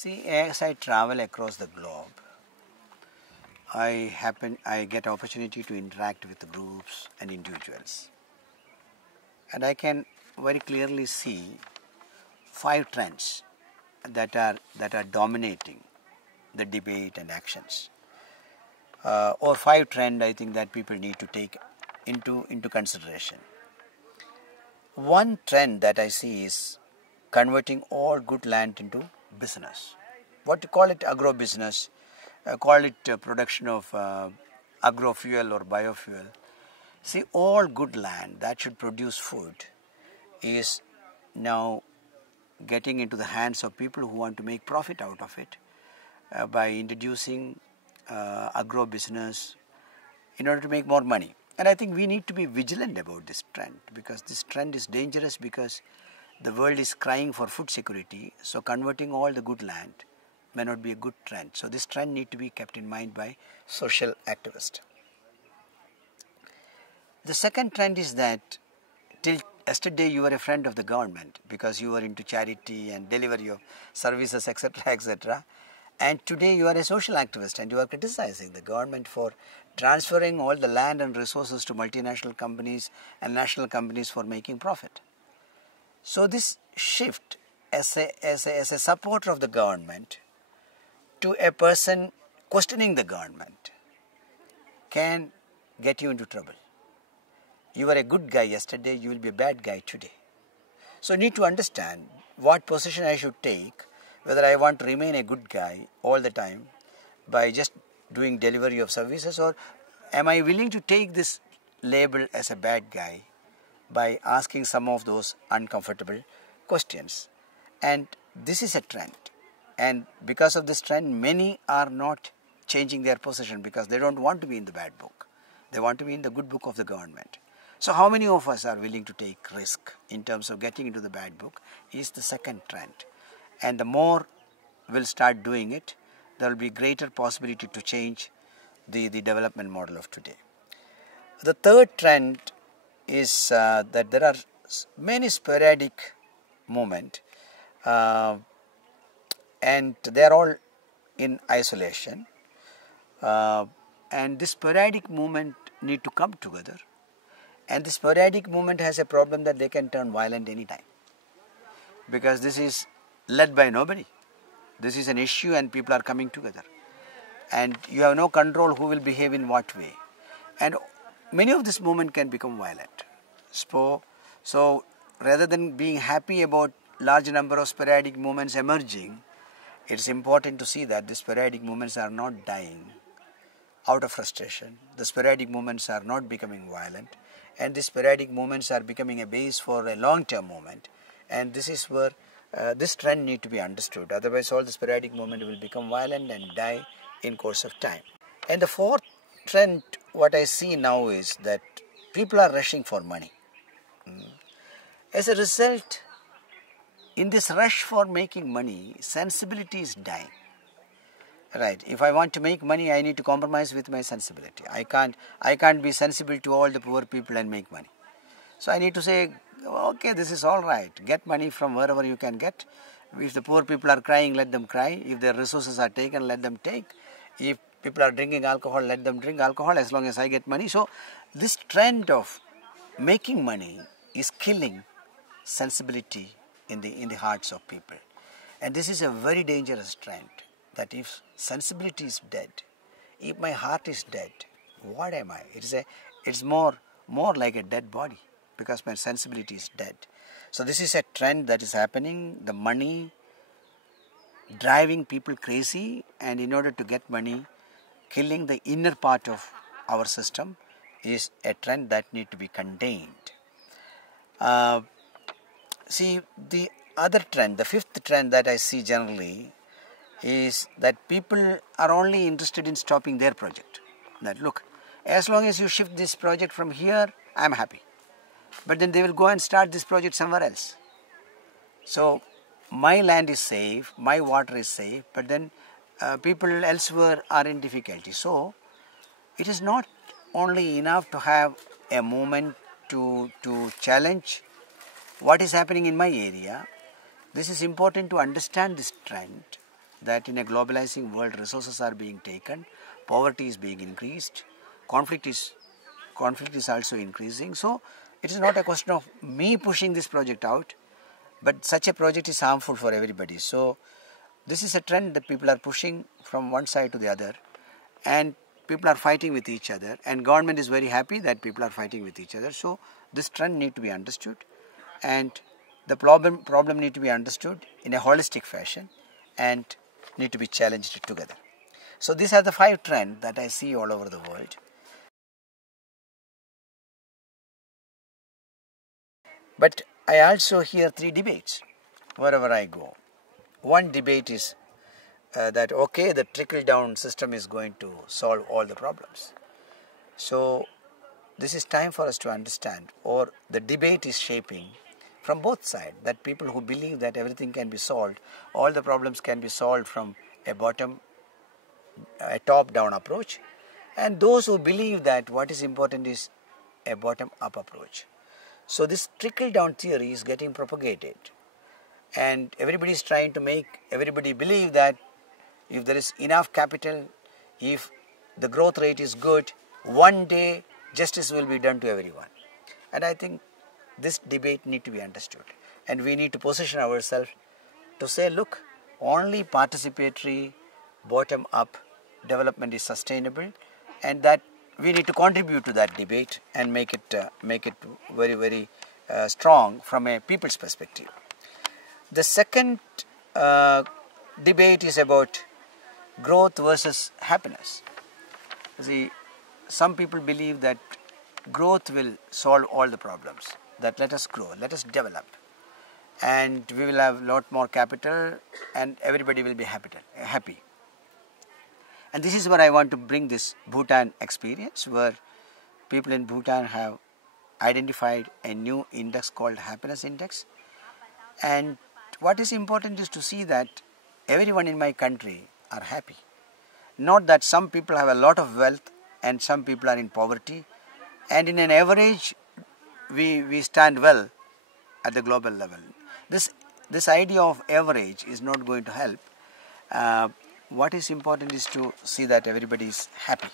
See, as I travel across the globe, I get opportunity to interact with groups and individuals. And I can very clearly see 5 trends that are dominating the debate and actions. Or 5 trends I think that people need to take into consideration. One trend that I see is converting all good land into business. What to call it agro business, call it production of agro fuel or biofuel. See, all good land that should produce food is now getting into the hands of people who want to make profit out of it by introducing agro business in order to make more money. And I think we need to be vigilant about this trend, because this trend is dangerous, because the world is crying for food security. So converting all the good land may not be a good trend. So this trend need to be kept in mind by social activists. The second trend is that till yesterday you were a friend of the government because you were into charity and delivery of services, etc., etc. And today you are a social activist and you are criticizing the government for transferring all the land and resources to multinational companies and national companies for making profit. So this shift as a supporter of the government to a person questioning the government can get you into trouble. You were a good guy yesterday, you will be a bad guy today. So I need to understand what position I should take, whether I want to remain a good guy all the time by just doing delivery of services, or am I willing to take this label as a bad guy by asking some of those uncomfortable questions. And this is a trend. And because of this trend, many are not changing their position because they don't want to be in the bad book. They want to be in the good book of the government. So how many of us are willing to take risk in terms of getting into the bad book is the second trend. And the more we'll start doing it, there will be greater possibility to change the development model of today. The third trend is that there are many sporadic movements and they are all in isolation. And this sporadic movement need to come together. And this sporadic movement has a problem that they can turn violent anytime, because this is led by nobody. This is an issue and people are coming together. And you have no control who will behave in what way. And many of this movement can become violent. So rather than being happy about large number of sporadic movements emerging, it's important to see that the sporadic movements are not dying out of frustration. The sporadic movements are not becoming violent. And the sporadic movements are becoming a base for a long-term movement. And this is where this trend need to be understood. Otherwise, all the sporadic movement will become violent and die in course of time. And the fourth trend, what I see now is that people are rushing for money. As a result, in this rush for making money, sensibility is dying. Right. If I want to make money, I need to compromise with my sensibility. I can't be sensible to all the poor people and make money. So I need to say, okay, this is all right. Get money from wherever you can get. If the poor people are crying, let them cry. If their resources are taken, let them take. If people are drinking alcohol, let them drink alcohol as long as I get money. So this trend of making money is killing sensibility in the hearts of people. And this is a very dangerous trend. That if sensibility is dead, if my heart is dead, what am I? It's more like a dead body because my sensibility is dead. So this is a trend that is happening. The money driving people crazy, and in order to get money, killing the inner part of our system is a trend that need to be contained. See, the other trend, the fifth trend that I see generally is that people are only interested in stopping their project. That look, as long as you shift this project from here, I am happy. But then they will go and start this project somewhere else. So my land is safe, my water is safe, but then people elsewhere are in difficulty. So it is not only enough to have a movement to challenge what is happening in my area. This is important to understand this trend that in a globalizing world resources are being taken, poverty is being increased, conflict is also increasing. So it is not a question of me pushing this project out, but such a project is harmful for everybody. So this is a trend that people are pushing from one side to the other, and people are fighting with each other, and government is very happy that people are fighting with each other. So this trend need to be understood, and the problem need to be understood in a holistic fashion and need to be challenged together. So these are the 5 trends that I see all over the world. But I also hear 3 debates wherever I go. One debate is that okay, the trickle down system is going to solve all the problems. So this is time for us to understand, or the debate is shaping from both sides, that people who believe that everything can be solved, all the problems can be solved from a top down approach, and those who believe that what is important is a bottom up approach. So this trickle down theory is getting propagated, and everybody is trying to make everybody believe that if there is enough capital, if the growth rate is good, one day justice will be done to everyone. And I think this debate need to be understood, and we need to position ourselves to say, look, only participatory bottom up development is sustainable, and that we need to contribute to that debate and make it very, very strong from a people's perspective. The second debate is about growth versus happiness. See, some people believe that growth will solve all the problems, that let us grow, let us develop, and we will have a lot more capital and everybody will be happy. And this is where I want to bring this Bhutan experience, where people in Bhutan have identified a new index called happiness index. And what is important is to see that everyone in my country are happy. Not that some people have a lot of wealth and some people are in poverty, and in an average we stand well at the global level. This idea of average is not going to help. What is important is to see that everybody is happy.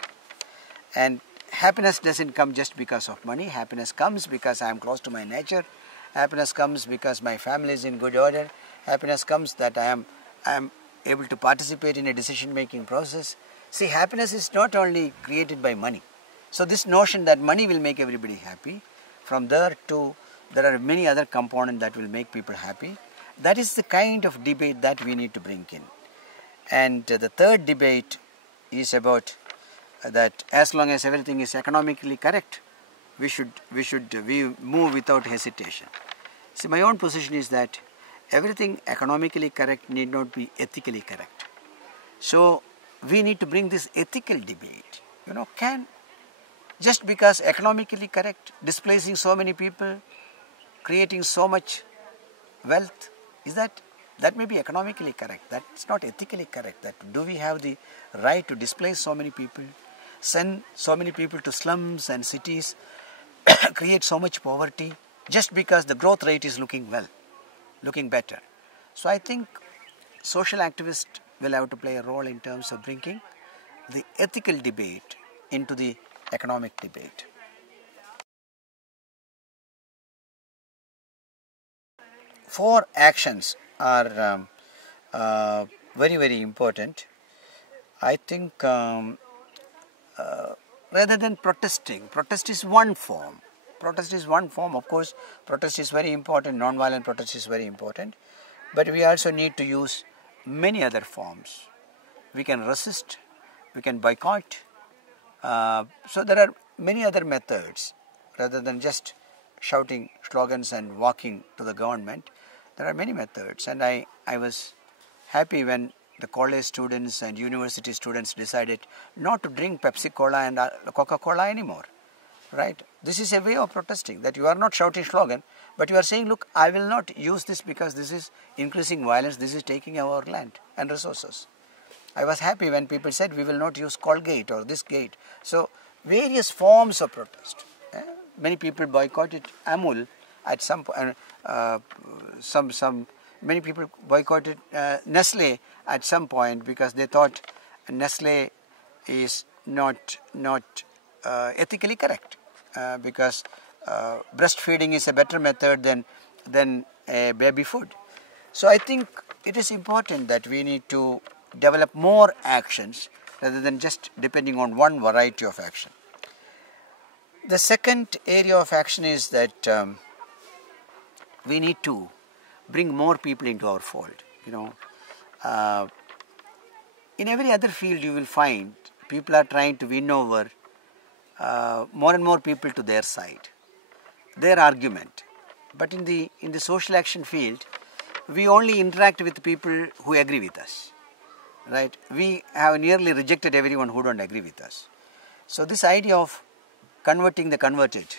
And happiness doesn't come just because of money. Happiness comes because I am close to my nature. Happiness comes because my family is in good order. Happiness comes that I am able to participate in a decision-making process. See, happiness is not only created by money. So this notion that money will make everybody happy, from there to there are many other components that will make people happy. That is the kind of debate that we need to bring in. And the third debate is about that as long as everything is economically correct, we move without hesitation. See, my own position is that everything economically correct need not be ethically correct. So we need to bring this ethical debate. Can just because economically correct, displacing so many people, creating so much wealth, that may be economically correct. That's not ethically correct. That do we have the right to displace so many people, send so many people to slums and cities, create so much poverty, just because the growth rate is looking better. So I think social activists will have to play a role in terms of bringing the ethical debate into the economic debate. Four actions are very, very important. I think rather than protesting, protest is one form. Of course, protest is very important, non-violent protest is very important, but we also need to use many other forms. We can resist, we can boycott. So there are many other methods rather than just shouting slogans and walking to the government. There are many methods, and I was happy when the college students and university students decided not to drink Pepsi Cola and Coca-Cola anymore. Right? This is a way of protesting, that you are not shouting slogan, but you are saying, look, I will not use this because this is increasing violence, this is taking our land and resources. I was happy when people said we will not use Colgate or this gate. So various forms of protest. Many people boycotted Amul at some point. many people boycotted Nestle at some point because they thought Nestle is not ethically correct, because breastfeeding is a better method than a baby food. So I think it is important that we need to develop more actions rather than just depending on one variety of action. The second area of action is that we need to bring more people into our fold. In every other field you will find people are trying to win over more and more people to their side, their argument. But in the social action field, we only interact with people who agree with us, right? We have nearly rejected everyone who don't agree with us. So this idea of converting the converted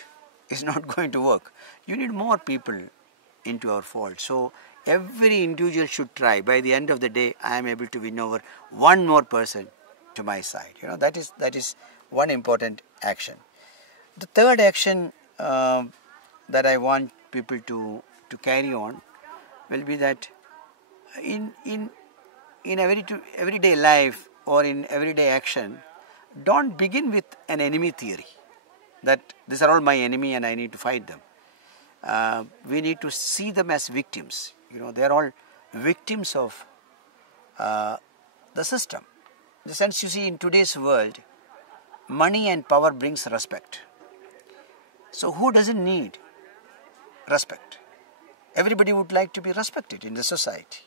is not going to work. You need more people into our fold. So every individual should try. By the end of the day, I am able to win over one more person to my side. That is one important action. The third action that I want people to carry on will be that in everyday life or in everyday action, don't begin with an enemy theory that these are all my enemy and I need to fight them. We need to see them as victims. They are all victims of the system. In the sense, you see, in today's world, money and power brings respect. So who doesn't need respect? Everybody would like to be respected in the society.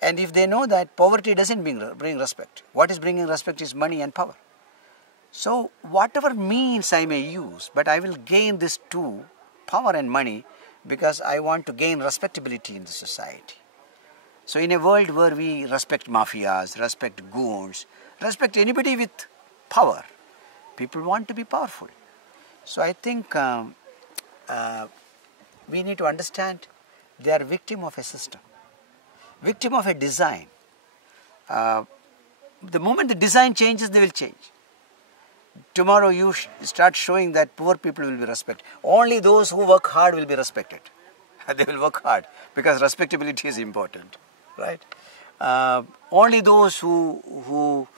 And if they know that poverty doesn't bring respect, what is bringing respect is money and power. So whatever means I may use, but I will gain these two, power and money, because I want to gain respectability in the society. So in a world where we respect mafias, respect goons, respect anybody with power, people want to be powerful. So I think we need to understand they are victim of a system, victim of a design. The moment the design changes, they will change. Tomorrow you start showing that poor people will be respected. Only those who work hard will be respected. They will work hard because respectability is important, right? Only those who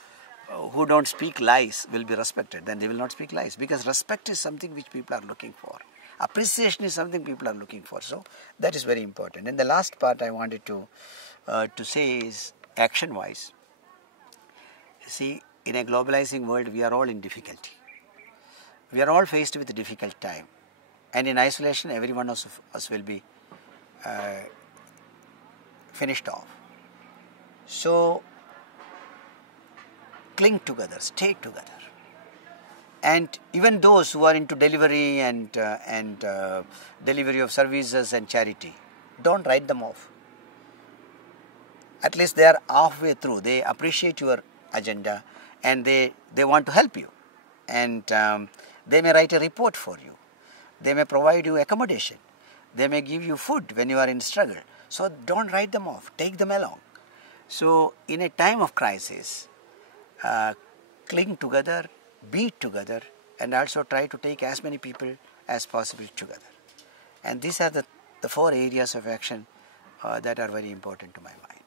don't speak lies will be respected. Then they will not speak lies, because respect is something which people are looking for. Appreciation is something people are looking for. So that is very important. And the last part I wanted to say is action-wise. See, in a globalizing world, we are all in difficulty. We are all faced with a difficult time. And in isolation, every one of us will be finished off. So cling together, stay together. And even those who are into delivery and delivery of services and charity, don't write them off. At least they are halfway through. They appreciate your agenda and they want to help you. And they may write a report for you. They may provide you accommodation. They may give you food when you are in struggle. So don't write them off. Take them along. So in a time of crisis, cling together, be together, and also try to take as many people as possible together. And these are the 4 areas of action that are very important to my mind.